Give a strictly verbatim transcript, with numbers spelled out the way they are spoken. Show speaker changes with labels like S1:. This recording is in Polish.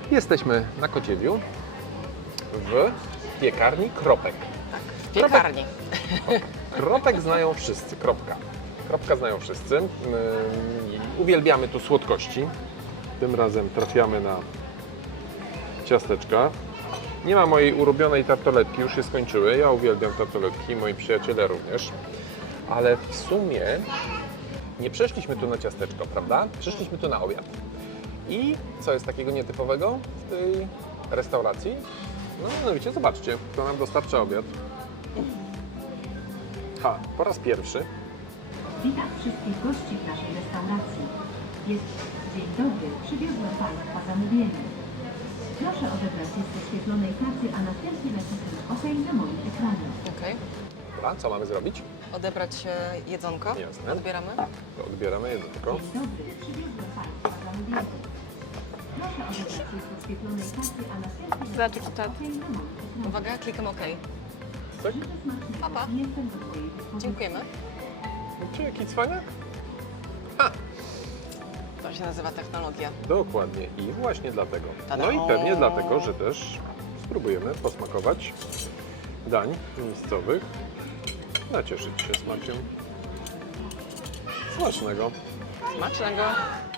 S1: Jesteśmy na Kociewiu w piekarni Kropek.
S2: W piekarni.
S1: Kropek znają wszyscy, kropka. Kropka znają wszyscy. Yy, uwielbiamy tu słodkości. Tym razem trafiamy na ciasteczka. Nie ma mojej ulubionej tartoletki, już się skończyły. Ja uwielbiam tartoletki, moi przyjaciele również. Ale w sumie nie przyszliśmy tu na ciasteczko, prawda? Przyszliśmy tu na obiad. I co jest takiego nietypowego w tej restauracji? No mianowicie zobaczcie, kto nam dostarcza obiad. Ha, po raz pierwszy.
S3: Witam wszystkich gości w naszej restauracji. Jest dzień dobry, przywiozłem Państwa zamówienie. Proszę odebrać je z wyświetlonej karty, a następnie nacisnąć OK na moim ekranie.
S2: Okej.
S1: Dobra, co mamy zrobić?
S2: Odebrać e, jedzonko.
S1: Jasne.
S2: Odbieramy.
S1: To odbieramy jedzonko.
S3: Dzień dobry, przywiozłem Państwa zamówienie. Proszę odebrać je z wyświetlonej karty, a następnie
S4: Zacząć
S3: nacisnąć
S4: czytać.
S3: OK na moim ekranie.
S2: Uwaga, klikam OK.
S1: Tak?
S3: Życzę smacznego.
S2: Pa, pa.
S3: Jestem do Twojej dyspozycji.
S2: Dziękujemy.
S1: Czy jaki cwaniak?
S2: To się nazywa technologia.
S1: Dokładnie. I właśnie dlatego.
S2: Tada.
S1: No i pewnie dlatego, że też spróbujemy posmakować dań miejscowych. Nacieszyć się smakiem. Smacznego.
S2: Smacznego.